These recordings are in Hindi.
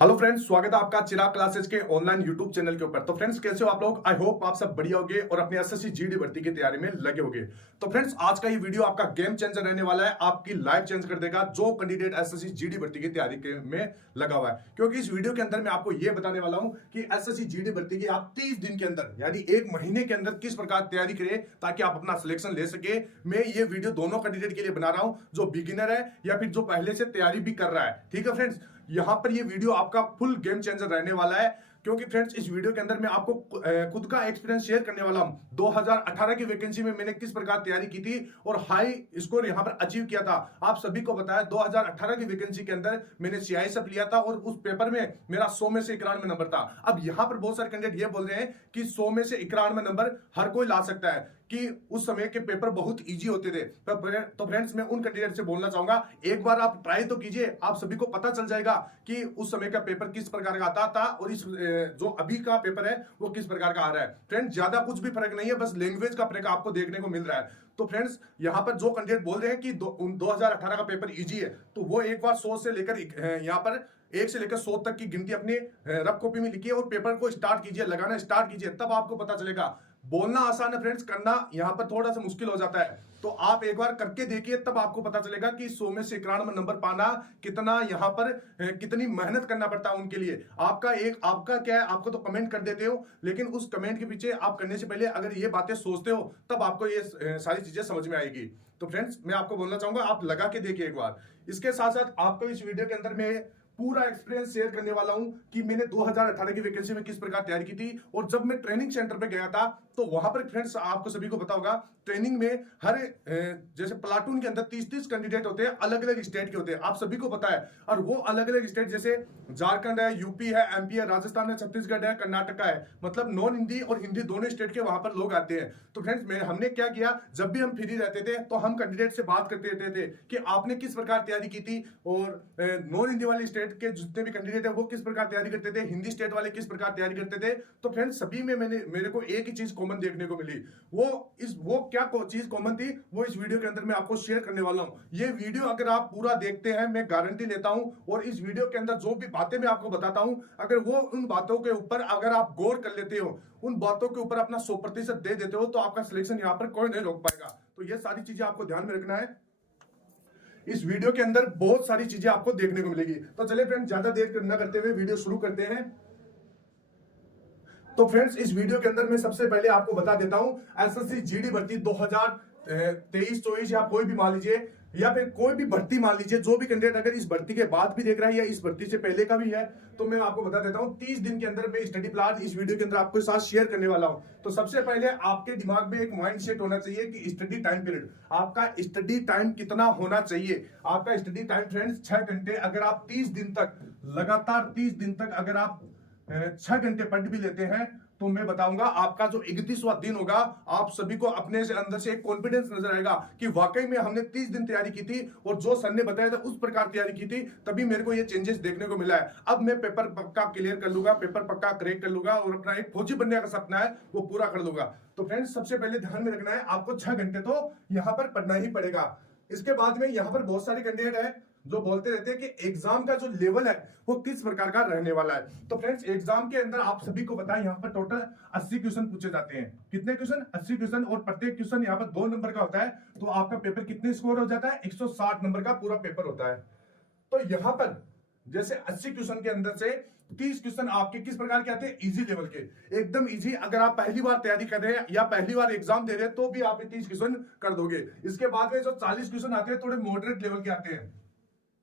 हेलो फ्रेंड्स, स्वागत है आपका चिराग क्लासेस के ऑनलाइन यूट्यूब चैनल के ऊपर। तो फ्रेंड्स, कैसे हो आप लोग? आई होप आप सब बढ़िया होगे और अपने एसएससी जीडी भर्ती की तैयारी में लगे होगे। तो फ्रेंड्स, आज का ये वीडियो आपका गेम चेंजर रहने वाला है, आपकी लाइफ चेंज कर देगा जो कैंडिडेट एसएससी जीडी भर्ती की तैयारी में लगा हुआ है। क्योंकि इस वीडियो के अंदर मैं आपको ये बताने वाला हूं कि एसएससी जीडी भर्ती की आप 30 दिन के अंदर यानी 1 महीने के अंदर किस प्रकार तैयारी करें ताकि आप अपना सिलेक्शन ले सके। मैं ये वीडियो दोनों कैंडिडेट के लिए बना रहा हूं, जो बिगिनर है या फिर जो पहले से तैयारी भी कर रहा है। ठीक है फ्रेंड्स, यहां पर ये वीडियो आपका फुल गेम चेंजर रहने वाला है। क्योंकि फ्रेंड्स, इस वीडियो के अंदर मैं आपको खुद का एक्सपीरियंस शेयर करने वाला हूं। 2018 की वैकेंसी में मैंने किस प्रकार तैयारी की थी और हाई स्कोर यहां पर अचीव किया था। आप सभी को बताया 2018 की वैकेंसी के अंदर मैंने सीआईएसएफ लिया था और उस पेपर में मेरा 100 में से 91 नंबर था। अब यहां पर बहुत सारे कैंडिडेट ये बोल रहे हैं कि 100 में से 91 नंबर हर कोई ला सकता है, कि उस समय के पेपर बहुत इजी होते थे। तो फ्रेंड्स, मैं उन कैंडिडेट से बोलना चाहूंगा, एक बार आप ट्राई तो कीजिए, आप सभी को पता चल जाएगा कि उस समय का पेपर किस प्रकार का आता था और इस जो अभी का पेपर है वो किस प्रकार का आ रहा है। फ्रेंड्स, ज्यादा कुछ भी फर्क नहीं है, बस लैंग्वेज का फर्क आपको देखने को मिल रहा है। तो फ्रेंड्स, यहां पर जो कैंडिडेट बोल रहे हैं कि 2018 का पेपर इजी है, तो वो एक बार 100 से लेकर यहाँ पर 1 से लेकर 100 तक की गिनती अपने रफ कॉपी में लिखिए और पेपर को स्टार्ट कीजिए, लगाना स्टार्ट कीजिए, तब आपको पता चलेगा। बोलना आसान है फ्रेंड्स, करना यहां पर थोड़ा सा मुश्किल हो जाता है। तो आप एक बार करके देखिए, तब आपको पता चलेगा कि 100 में से 91 नंबर पाना कितना यहां पर कितनी मेहनत करना पड़ता है उनके लिए। आपका क्या है, आपको तो कमेंट कर देते हो, लेकिन उस कमेंट के पीछे आप करने से पहले अगर ये बातें सोचते हो तब आपको ये सारी चीजें समझ में आएगी। तो फ्रेंड्स, मैं आपको बोलना चाहूंगा, आप लगा के देखिए एक बार। इसके साथ साथ आपको इस वीडियो के अंदर मैं पूरा एक्सपीरियंस शेयर करने वाला हूं कि मैंने 2018 की वैकेंसी में किस प्रकार तैयारी की थी। और जब मैं ट्रेनिंग सेंटर पे गया था तो वहां पर फ्रेंड्स, आपको सभी को पता होगा, ट्रेनिंग में हर जैसे प्लाटून के अंदर 30-30 कैंडिडेट होते हैं, अलग अलग स्टेट के होते हैं, आप सभी को पता है। और वो अलग अलग स्टेट जैसे झारखंड है, यूपी है, एमपी है, राजस्थान है, छत्तीसगढ़ है, कर्नाटक है, मतलब नॉन हिंदी और हिंदी दोनों स्टेट के वहां पर लोग आते हैं। तो फ्रेंड्स, हमने क्या किया, जब भी हम फ्री रहते थे तो हम कैंडिडेट से बात करते रहते थे कि आपने किस प्रकार तैयारी की थी, और नॉन हिंदी वाले स्टेट के जितने भी कैंडिडेट है वो किस प्रकार तैयारी करते थे, हिंदी स्टेट वाले किस प्रकार तैयारी करते थे। तो फ्रेंड्स, सभी में मेरे को एक ही चीज कॉमन देखने को मिली। वो क्या चीज कॉमन थी, वो इस वीडियो के अंदर मैं आपको शेयर करने वाला हूं। ये वीडियो अगर आप पूरा देखते हैं, मैं गारंटी लेता हूं, और इस वीडियो के अंदर जो भी बातें मैं आपको बताता हूं, अगर वो उन बातों के ऊपर अगर आप गौर कर लेते हो, उन बातों के ऊपर अपना 100% दे देते हो, तो आपका सिलेक्शन यहां पर कोई नहीं रोक पाएगा। तो ये सारी चीजें आपको ध्यान में रखना है। इस वीडियो के अंदर बहुत सारी चीजें आपको देखने को मिलेगी। तो चलिए फ्रेंड्स, ज्यादा देर न करते हुए वीडियो शुरू करते हैं। तो फ्रेंड्स, इस वीडियो के अंदर मैं सबसे पहले आपको बता देता हूं, एसएससी जीडी भर्ती 2023-24 या कोई भी मान लीजिए, या फिर कोई भी भर्ती मान लीजिए, जो भी कैंडिडेट अगर इस भर्ती के बाद भी देख रहा है या इस भर्ती से पहले का भी है, तो मैं आपको बता देता हूं 30 दिन के अंदर मैं स्टडी प्लान इस वीडियो के अंदर आपके साथ शेयर करने वाला हूं। तो सबसे पहले आपके दिमाग में एक माइंड सेट होना चाहिए कि स्टडी टाइम पीरियड, आपका स्टडी टाइम कितना होना चाहिए। आपका स्टडी टाइम फ्रेंड्स 6 घंटे। अगर आप 30 दिन तक लगातार 30 दिन तक अगर आप 6 घंटे पढ़ भी लेते हैं, तो मैं बताऊंगा आपका जो 31वां दिन होगा, आप सभी को अपने से अंदर से एक कॉन्फिडेंस नजर आएगा कि वाकई में हमने 30 दिन तैयारी की थी और जो सर ने बताया था उस प्रकार तैयारी की थी, तभी मेरे को ये चेंजेस देखने को मिला है। अब मैं पेपर पक्का क्लियर कर लूंगा, पेपर पक्का क्रैक कर लूंगा और अपना एक फौजी बनने का सपना है वो पूरा कर लूंगा। तो फ्रेंड्स, सबसे पहले ध्यान में रखना है, आपको 6 घंटे तो यहां पर पढ़ना ही पड़ेगा। इसके बाद में यहां पर बहुत सारे कैंडिडेट है जो बोलते रहते हैं कि एग्जाम का जो लेवल है वो किस प्रकार का रहने वाला है। तो फ्रेंड्स, एग्जाम के अंदर आप सभी को बताएं, यहाँ पर टोटल 80 क्वेश्चन पूछे जाते हैं। कितने क्वेश्चन? 80 क्वेश्चन, और प्रत्येक क्वेश्चन यहाँ पर 2 नंबर का होता है। तो आपका पेपर कितने स्कोर हो जाता है? 160 नंबर का पूरा पेपर होता है। तो यहाँ पर जैसे 80 क्वेश्चन के अंदर से 30 क्वेश्चन आपके किस प्रकार के आते हैं? इजी लेवल के, एकदम इजी। अगर आप पहली बार तैयारी कर रहे हैं या पहली बार एग्जाम दे रहे हैं तो भी आप 30 क्वेश्चन कर दोगे। इसके बाद में जो 40 क्वेश्चन आते हैं थोड़े मॉडरेट लेवल के आते हैं।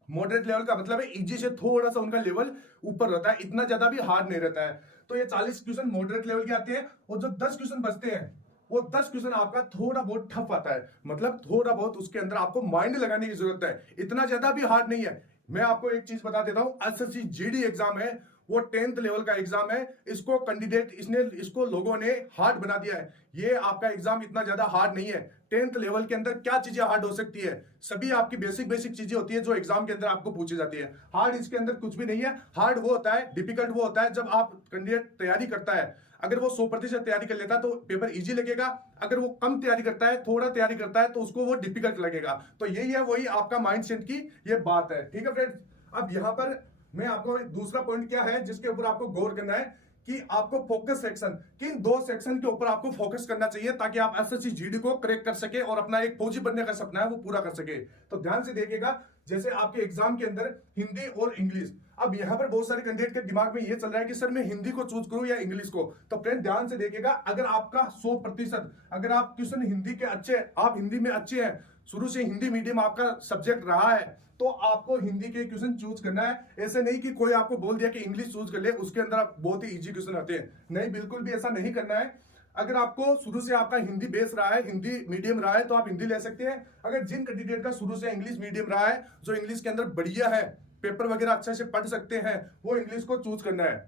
मॉडरेट लेवल का मतलब है इजी से थोड़ा सा उनका लेवल ऊपर रहता है, इतना ज्यादा भी हार्ड नहीं रहता है। तो ये 40 क्वेश्चन मॉडरेट लेवल के आते हैं, और जो 10 क्वेश्चन बचते हैं वो 10 क्वेश्चन आपका थोड़ा बहुत टफ आता है, मतलब थोड़ा बहुत उसके अंदर आपको माइंड लगाने की जरूरत है, इतना ज्यादा भी हार्ड नहीं है। मैं आपको एक चीज बता देता हूं, एसएससी जीडी एग्जाम है, वो 10th लेवल का एग्जाम है। इसको लोगों ने हार्ड बना दिया है। ये आपका एग्जाम इतना ज्यादा हार्ड नहीं है। 10th लेवल के अंदर क्या चीजें हार्ड हो सकती है? सभी आपकी बेसिक चीजें होती है जो एग्जाम के अंदर आपको पूछी जाती है। हार्ड इसके अंदर कुछ भी नहीं है। हार्ड वो होता है, डिफिकल्ट वो होता है जब आप कैंडिडेट तैयारी करता है। अगर वो 100% तैयारी कर लेता है तो पेपर इजी लगेगा। अगर वो कम तैयारी करता है, थोड़ा तैयारी करता है, तो उसको वो डिफिकल्ट लगेगा। तो यही है, वही आपका माइंडसेट की ये बात है। ठीक है फ्रेंड्स, अब यहां पर मैं आपको दूसरा पॉइंट क्या है जिसके ऊपर आपको गौर करना है कि आपको फोकस सेक्शन, किन दो सेक्शन के ऊपर आपको फोकस करना चाहिए ताकि आप एसएससी जीडी को क्रैक कर सके और अपना एक फौजी बनने का सपना है वो पूरा कर सके। तो ध्यान से देखिएगा, जैसे आपके एग्जाम के अंदर हिंदी और इंग्लिश, अब यहां पर बहुत सारे कैंडिडेट के दिमाग में ये चल रहा है कि सर मैं हिंदी को चूज करूं या इंग्लिश को। तो फ्रेंड ध्यान से देखिएगा, अगर आपका 100%, अगर आप क्वेश्चन हिंदी के अच्छे, आप हिंदी में अच्छे हैं, शुरू से हिंदी मीडियम आपका सब्जेक्ट रहा है, तो आपको हिंदी के क्वेश्चन चूज करना है। ऐसे नहीं कि कोई आपको बोल दिया कि इंग्लिश चूज कर ले, उसके अंदर बहुत ही इजी क्वेश्चन आते हैं, नहीं, बिल्कुल भी ऐसा नहीं करना है। अगर आपको शुरू से आपका हिंदी बेस रहा है, हिंदी मीडियम रहा है, तो आप हिंदी ले सकते हैं। अगर जिन कैंडिडेट का शुरू से इंग्लिश मीडियम रहा है, जो इंग्लिश के अंदर बढ़िया है, पेपर वगैरह अच्छे से पढ़ सकते हैं, वो इंग्लिश को चूज करना है।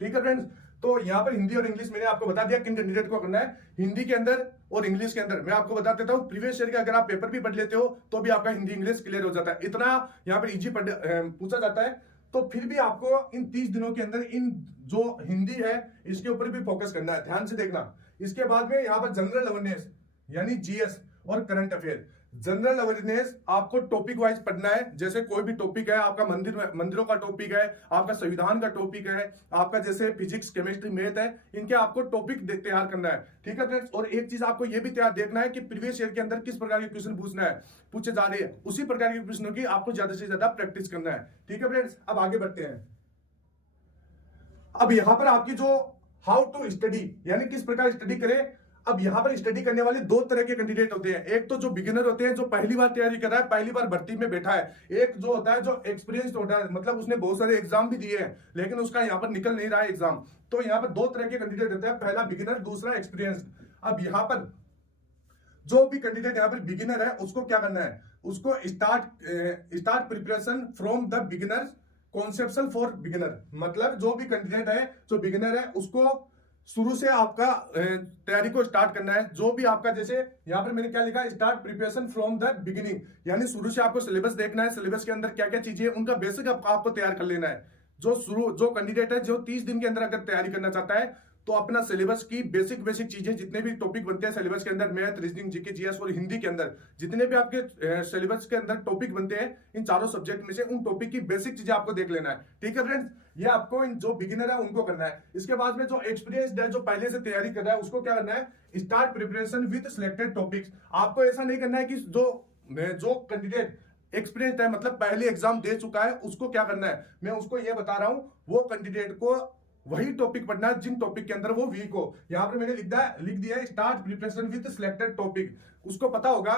ठीक है फ्रेंड्स, तो यहां पर हिंदी और इंग्लिश मैंने आपको बता दिया किन कैंडिडेट को करना है। हिंदी के अंदर और इंग्लिश के अंदर मैं आपको बता देता हूं, प्रीवियस ईयर के अगर आप पेपर भी पढ़ लेते हो तो भी आपका हिंदी इंग्लिश क्लियर हो जाता है, इतना यहां पर इजी पूछा जाता है। तो फिर भी आपको इन 30 दिनों के अंदर इन जो हिंदी है इसके ऊपर भी फोकस करना है, ध्यान से देखना। इसके बाद में यहाँ पर जनरल अवेयरनेस यानी जीएस और करंट अफेयर। जनरल अवेयरनेस आपको टॉपिक वाइज पढ़ना है, जैसे कोई भी टॉपिक है, आपका मंदिरों का टॉपिक है, आपका संविधान का टॉपिक है, आपका जैसे फिजिक्स केमिस्ट्री मैथ है, इनके आपको टॉपिक तैयार करना है। ठीक है फ्रेंड्स, और एक चीज आपको यह भी तैयार देखना है कि प्रीवियस ईयर के अंदर किस प्रकार के क्वेश्चन पूछे जा रहे हैं, उसी प्रकार के क्वेश्चनों की आपको ज्यादा से ज्यादा प्रैक्टिस करना है। ठीक है फ्रेंड्स, अब आगे बढ़ते हैं। अब यहां पर आपकी जो हाउ टू स्टडी यानी किस प्रकार स्टडी करें, अब यहां पर स्टडी करने वाले दो तरह के कैंडिडेट होते हैं। एक तो जो बिगिनर होते हैं, जो पहली बार तैयारी कर रहा है, पहली बार भर्ती में बैठा है। एक जो होता है जो एक्सपीरियंस होता है, मतलब उसने बहुत सारे एग्जाम भी दिए हैं लेकिन उसका यहां पर निकल नहीं रहा है एग्जाम। तो यहां पर दो तरह के कैंडिडेट होते हैं, पहला बिगिनर, दूसरा एक्सपीरियंस। अब यहां पर जो भी कैंडिडेट यहाँ पर बिगिनर है उसको क्या करना है, उसको start preparation from the beginners conception for beginner. मतलब जो भी कैंडिडेट है, जो बिगिनर है, उसको शुरू से आपका तैयारी को स्टार्ट करना है। जो भी आपका, जैसे यहां पर मैंने क्या लिखा, start preparation from the beginning, यानी शुरू से आपको सिलेबस देखना है, सिलेबस के अंदर क्या क्या चीजें, उनका बेसिक आपको तैयार कर लेना है। जो कैंडिडेट है जो 30 दिन के अंदर अगर तैयारी करना चाहता है तो अपना सिलेबस की बेसिक चीजें, जितने भी टॉपिक बनते हैं सिलेबस के अंदर, मैथ, रीजनिंग, जीके, जीएस और हिंदी के अंदर जितने भी आपके सिलेबस के अंदर टॉपिक बनते हैं, इन चारों सब्जेक्ट में से उन टॉपिक की बेसिक चीजें आपको देख लेना है। ठीक है फ्रेंड्स, ये आपको इन जो बिगिनर है उनको करना है। इसके बाद में जो एक्सपीरियंस्ड है, जो पहले से तैयारी कर रहा है, उसको क्या करना है, start preparation with selected topics. आपको ऐसा नहीं करना है कि जो कैंडिडेट एक्सपीरियंस है, मतलब पहले एग्जाम दे चुका है, उसको क्या करना है, मैं उसको ये बता रहा हूं, वो कैंडिडेट को वही टॉपिक पढ़ना है जिन टॉपिक के अंदर वो वीक हो। यहां पर मैंने लिख दिया start preparation with selected topic. उसको पता होगा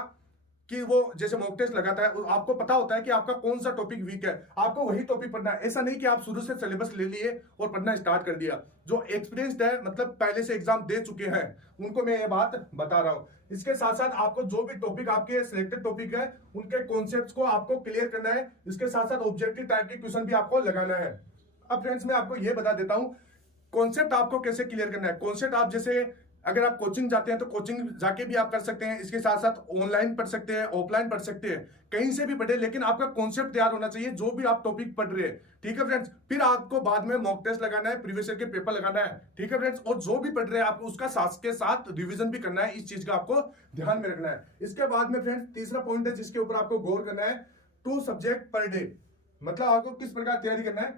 कि वो जैसे मॉक टेस्ट लगाता है, आपको पता होता है कि आपका कौन सा टॉपिक वीक है, आपको वही टॉपिक पढ़ना है। ऐसा नहीं कि आप शुरू से सिलेबस ले लिए और पढ़ना स्टार्ट कर दिया। जो एक्सपीरियंस्ड है, मतलब पहले से एग्जाम दे चुके हैं, उनको मैं ये बात बता रहा हूं। इसके साथ साथ आपको जो भी टॉपिक आपके सिलेक्टेड टॉपिक है, उनके कॉन्सेप्ट्स को आपको क्लियर करना है। इसके साथ साथ ऑब्जेक्टिव टाइप के क्वेश्चन भी आपको लगाना है। अब फ्रेंड्स मैं आपको ये बता देता हूं कॉन्सेप्ट आपको कैसे क्लियर करना है। कॉन्सेप्ट आप जैसे अगर आप कोचिंग जाते हैं तो कोचिंग जाके भी आप कर सकते हैं, इसके साथ साथ ऑनलाइन पढ़ सकते हैं, ऑफलाइन पढ़ सकते हैं, कहीं से भी पढ़े, लेकिन आपका कॉन्सेप्ट तैयार होना चाहिए जो भी आप टॉपिक पढ़ रहे हैं। ठीक है फ्रेंड्स, फिर आपको बाद में मॉक टेस्ट लगाना है, प्रीवियस ईयर के पेपर लगाना है। ठीक है फ्रेंड्स, और जो भी पढ़ रहे हैं आपको उसका साथ के साथ रिवीजन भी करना है, इस चीज का आपको ध्यान में रखना है। इसके बाद में फ्रेंड्स तीसरा पॉइंट है जिसके ऊपर आपको गौर करना है, 2 सब्जेक्ट पर डे। मतलब आपको किस प्रकार तैयारी करना है,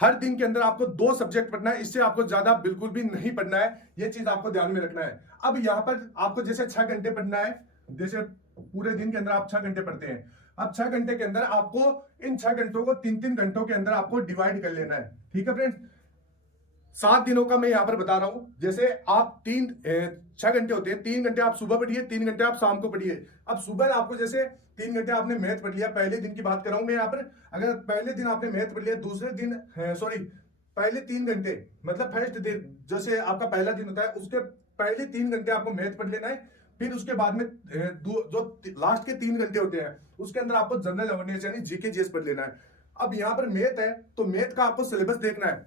हर दिन के अंदर आपको 2 सब्जेक्ट पढ़ना है, इससे आपको ज्यादा बिल्कुल भी नहीं पढ़ना है, ये चीज आपको ध्यान में रखना है। अब यहां पर आपको जैसे 6 घंटे पढ़ना है, जैसे पूरे दिन के अंदर आप 6 घंटे पढ़ते हैं, अब 6 घंटे के अंदर आपको इन 6 घंटों को 3-3 घंटों के अंदर आपको डिवाइड कर लेना है। ठीक है फ्रेंड्स, 7 दिनों का मैं यहां पर बता रहा हूं। जैसे आप 6 घंटे होते हैं, 3 घंटे आप सुबह पढ़िए, 3 घंटे आप शाम को पढ़िए। अब सुबह आपको जैसे 3 घंटे आपने मैथ पढ़ लिया, पहले दिन की बात कर रहा हूं मैं यहाँ पर। अगर पहले दिन आपने मैथ पढ़ लिया, दूसरे दिन पहले 3 घंटे, मतलब फर्स्ट दिन जैसे आपका पहला दिन होता है, उसके पहले 3 घंटे आपको मैथ पढ़ लेना है। फिर उसके बाद में जो लास्ट के 3 घंटे होते हैं उसके अंदर आपको जनरल अवेयरनेस यानी जीके जीएस पढ़ लेना है। अब यहाँ पर मैथ है तो मैथ का आपको सिलेबस देखना है,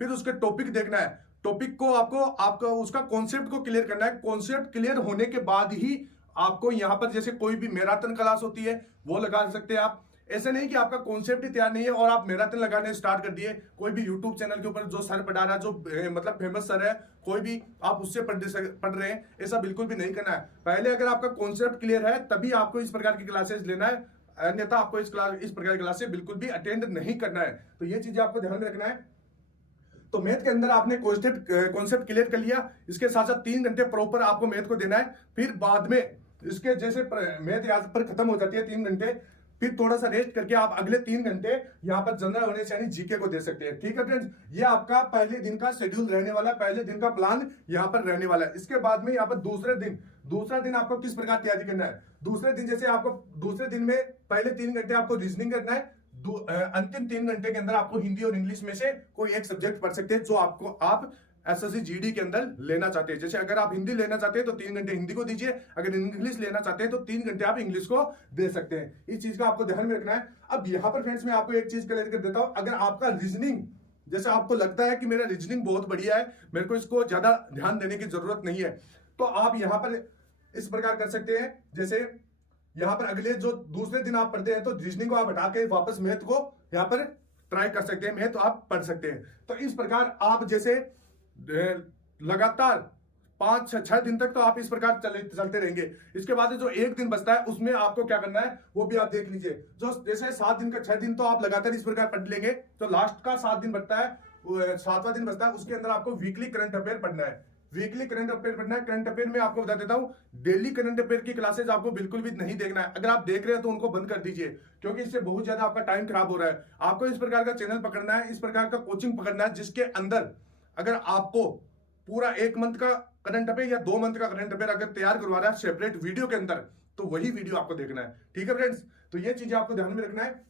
फिर उसके टॉपिक देखना है, टॉपिक को आपको उसका कॉन्सेप्ट को क्लियर करना है। कॉन्सेप्ट क्लियर होने के बाद ही आपको यहां पर जैसे कोई भी मैराथन क्लास होती है वो लगा सकते हैं आप। ऐसे नहीं कि आपका कॉन्सेप्ट ही तैयार नहीं है और आप मैराथन लगाने स्टार्ट कर दिए, कोई भी यूट्यूब चैनल के ऊपर जो सर पढ़ा रहा है, जो मतलब फेमस सर है, कोई भी आप उससे पढ़ रहे हैं, ऐसा बिल्कुल भी नहीं करना है। पहले अगर आपका कॉन्सेप्ट क्लियर है तभी आपको इस प्रकार की क्लासेस लेना है। अन्यथा आपको इस प्रकार की क्लास से बिल्कुल भी अटेंड नहीं करना है। तो ये चीजें आपको ध्यान में रखना है। तो मैथ के अंदर आपने कॉन्सेप्ट क्लियर कर लिया, इसके साथ साथ 3 घंटे प्रॉपर आपको मैथ को देना है। फिर बाद में इसके जैसे मैथ यहाँ पर खत्म हो जाती है 3 घंटे, फिर थोड़ा सा रेस्ट करके आप अगले 3 घंटे यहाँ पर जनरल अवेयरनेस यानी जीके को दे सकते हैं। ठीक है फ्रेंड्स, ये आपका पहले दिन का शेड्यूल रहने वाला है, पहले दिन का प्लान यहाँ पर रहने वाला है। इसके बाद में यहाँ पर दूसरा दिन आपको किस प्रकार तैयारी करना है। दूसरे दिन जैसे आपको दूसरे दिन में पहले 3 घंटे आपको रीजनिंग करना है, अंतिम 3 घंटे के अंदर आपको हिंदी और इंग्लिश में से कोई एक सब्जेक्ट पढ़ सकते हैं जो आप एसएससी जीडी के अंदर लेना चाहते हैं। जैसे अगर आप हिंदी लेना चाहते हैं तो 3 घंटे हिंदी को दीजिए, अगर इंग्लिश लेना चाहते हैं तो 3 घंटे आप इंग्लिश को दे सकते हैं। इस चीज का आपको ध्यान में रखना है। अब यहाँ पर फ्रेंड्स मैं आपको एक चीज क्लियर कर देता हूं, अगर आपका रीजनिंग जैसे आपको लगता है कि मेरा रीजनिंग बहुत बढ़िया है, मेरे को इसको ज्यादा ध्यान देने की जरूरत नहीं है, तो आप यहाँ पर इस प्रकार कर सकते हैं। जैसे यहाँ पर अगले जो दूसरे दिन आप पढ़ते हैं तो रीजनिंग को आप हटा के वापस मैथ को यहाँ पर ट्राई कर सकते हैं, मैथ आप पढ़ सकते हैं। तो इस प्रकार आप जैसे लगातार 5-6 दिन तक तो आप इस प्रकार चलते रहेंगे। इसके बाद जो एक दिन बचता है उसमें आपको क्या करना है वो भी आप देख लीजिए। जो जैसे 7 दिन का 6 दिन तो आप लगातार इस प्रकार पढ़ लेंगे, तो लास्ट का 7 दिन बचता है, 7वां दिन बचता है, उसके अंदर आपको वीकली करंट अफेयर पढ़ना है। वीकली करंट अफेयर पढ़ना है। करंट अफेयर में आपको बता देता हूं, डेली करंट अफेयर की क्लासेस आपको बिल्कुल भी नहीं देखना है। अगर आप देख रहे हैं तो उनको बंद कर दीजिए, क्योंकि इससे बहुत ज्यादा आपका टाइम खराब हो रहा है। आपको इस प्रकार का चैनल पकड़ना है, इस प्रकार का कोचिंग पकड़ना है, जिसके अंदर अगर आपको पूरा 1 मंथ का करंट अफेयर या 2 मंथ का करंट अफेयर अगर तैयार करवा रहा है सेपरेट वीडियो के अंदर, तो वही वीडियो आपको देखना है। ठीक है फ्रेंड्स, तो ये चीजें आपको ध्यान में रखना है।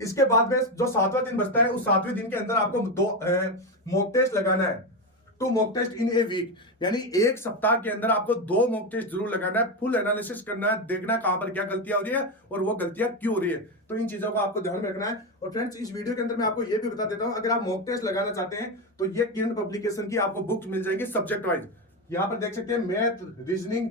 इसके बाद में जो 7वां दिन बचता है, उस 7वें दिन के अंदर आपको 2 मॉक टेस्ट लगाना है। 2 mock test in a week, यानी 1 सप्ताह के अंदर आपको 2 मॉक टेस्ट जरूर लगाना है। फुल एनालिसिस करना है, देखना है कहां पर क्या गलतियां हो रही है और वो गलतियां क्यों हो रही है। तो इन चीजों को आपको ध्यान में रखना है। और फ्रेंड्स इस वीडियो के अंदर मैं आपको ये भी बता देता हूं, अगर आप मॉक टेस्ट लगाना चाहते हैं तो ये किरण पब्लिकेशन की आपको बुक्स मिल जाएगी सब्जेक्ट वाइज। यहाँ पर देख सकते हैं मैथ, रीजनिंग,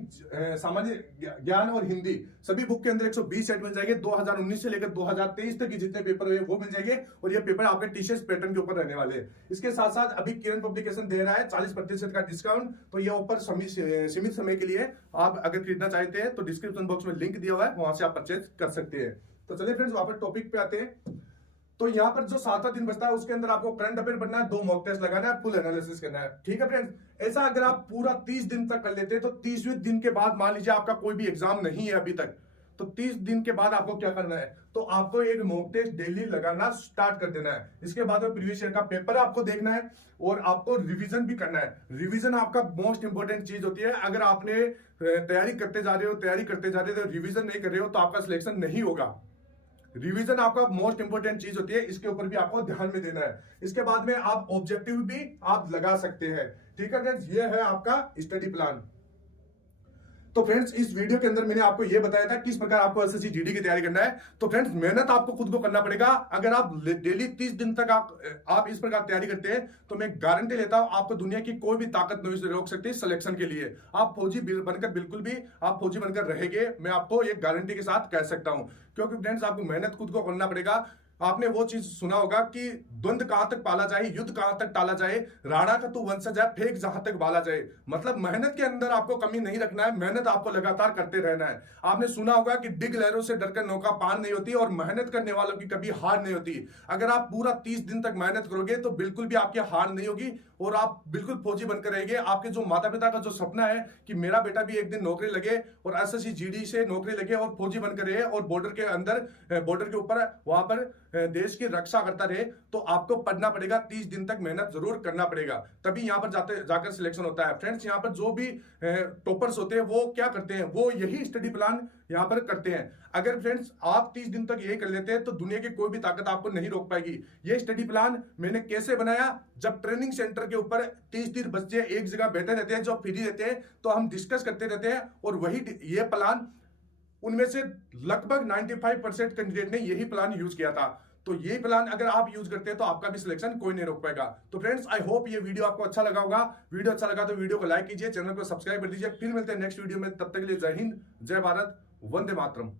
सामान्य ज्ञान और हिंदी, सभी बुक के अंदर 120 सेट मिल जाएंगे। 2019 से लेकर 2023 तक के जितने पेपर हुए वो मिल जाएंगे, और ये पेपर आपके टीचर्स पैटर्न के ऊपर रहने वाले हैं। इसके साथ साथ अभी किरण पब्लिकेशन दे रहा है 40% का डिस्काउंट, तो ये ऑफर सीमित समय के लिए। आप अगर खरीदना चाहते हैं तो डिस्क्रिप्शन बॉक्स में लिंक दिया हुआ है, वहां से आप परचेज कर सकते हैं। तो चलिए फ्रेंड्स वापस टॉपिक पे आते हैं। तो यहाँ पर जो 7वां दिन बचता है उसके अंदर आपको करंट अफेयर पढ़ना है, 2 मॉक टेस्ट लगाना है, फुल एनालिसिस करना है। ठीक है फ्रेंड्स, ऐसा अगर आप पूरा 30 दिन तक कर लेते हैं तो 30वें दिन के बाद मान लीजिए आपका कोई भी एग्जाम नहीं है अभी तक, तो 30 दिन के बाद आपको क्या करना है, तो आपको एक मॉक टेस्ट डेली लगाना स्टार्ट कर देना है। इसके बाद में प्रीवियस ईयर का पेपर आपको देखना है और आपको रिवीजन भी करना है। रिवीजन आपका मोस्ट इंपोर्टेंट चीज होती है। अगर आपने तैयारी करते जा रहे हो रिवीजन नहीं कर रहे हो तो आपका सिलेक्शन नहीं होगा। रिवीजन आपका मोस्ट इंपोर्टेंट चीज होती है, इसके ऊपर भी आपको ध्यान में देना है। इसके बाद में आप ऑब्जेक्टिव भी आप लगा सकते हैं। ठीक है फ्रेंड्स, ये है आपका स्टडी प्लान। तो फ्रेंड्स इस वीडियो के अंदर मैंने आपको यह बताया था किस प्रकार आपको एसएससी जीडी की तैयारी करना है। तो फ्रेंड्स मेहनत आपको खुद को करना पड़ेगा। अगर आप डेली 30 दिन तक आप इस प्रकार तैयारी करते हैं तो मैं गारंटी लेता हूं आपको दुनिया की कोई भी ताकत नहीं रोक सकती सिलेक्शन के लिए। आप फौजी बनकर बिल्कुल भी आप फौजी बनकर रहेंगे, मैं आपको एक गारंटी के साथ कह सकता हूं। क्योंकि फ्रेंड्स आपको मेहनत खुद को करना पड़ेगा। आपने वो चीज सुना होगा कि द्वंद कहां तक पाला जाए, युद्ध कहां तक टाला जाए, राणा का तू वंशज है, फेंक जहां तक बाला जाए। मतलब मेहनत के अंदर आपको कमी नहीं रखना है, मेहनत आपको लगातार करते रहना है। आपने सुना होगा कि डिग लहरों से डरकर नौका पार नहीं होती और मेहनत करने वालों की कभी हार नहीं होती। अगर आप पूरा 30 दिन तक मेहनत करोगे तो बिल्कुल भी आपकी हार नहीं होगी और आप बिल्कुल फौजी बनकर रहेंगे। आपके जो माता पिता का जो सपना है कि मेरा बेटा भी एक दिन नौकरी लगे और एसएससी जीडी से नौकरी लगे और फौजी बनकर रहे और बॉर्डर के अंदर, बॉर्डर के ऊपर वहां पर देश की रक्षा करता रहे, तो आपको पढ़ना पड़ेगा। 30 दिन तक मेहनत जरूर करना पड़ेगा, तभी यहां पर जाकर सिलेक्शन होता है। फ्रेंड्स यहां पर जो भी टॉपर्स होते हैं वो क्या करते हैं, वो यही स्टडी प्लान यहां पर करते हैं। अगर फ्रेंड्स आप 30 दिन तक यही कर लेते हैं तो दुनिया की कोई भी ताकत आपको नहीं रोक पाएगी। ये स्टडी प्लान मैंने कैसे बनाया, जब ट्रेनिंग सेंटर के ऊपर 30-30 बच्चे एक जगह बैठे रहते हैं जो फ्री रहते हैं, तो हम डिस्कस करते रहते हैं और वही ये प्लान, उनमें से लगभग 95% कैंडिडेट ने यही प्लान यूज किया था। तो ये प्लान अगर आप यूज करते हैं तो आपका भी सिलेक्शन कोई नहीं रोक पाएगा। तो फ्रेंड्स आई होप ये वीडियो आपको अच्छा लगा होगा। वीडियो अच्छा लगा तो वीडियो को लाइक कीजिए, चैनल को सब्सक्राइब कर दीजिए। फिर मिलते हैं नेक्स्ट वीडियो में, तब तक के लिए जय हिंद, जय भारत, वंदे मातरम।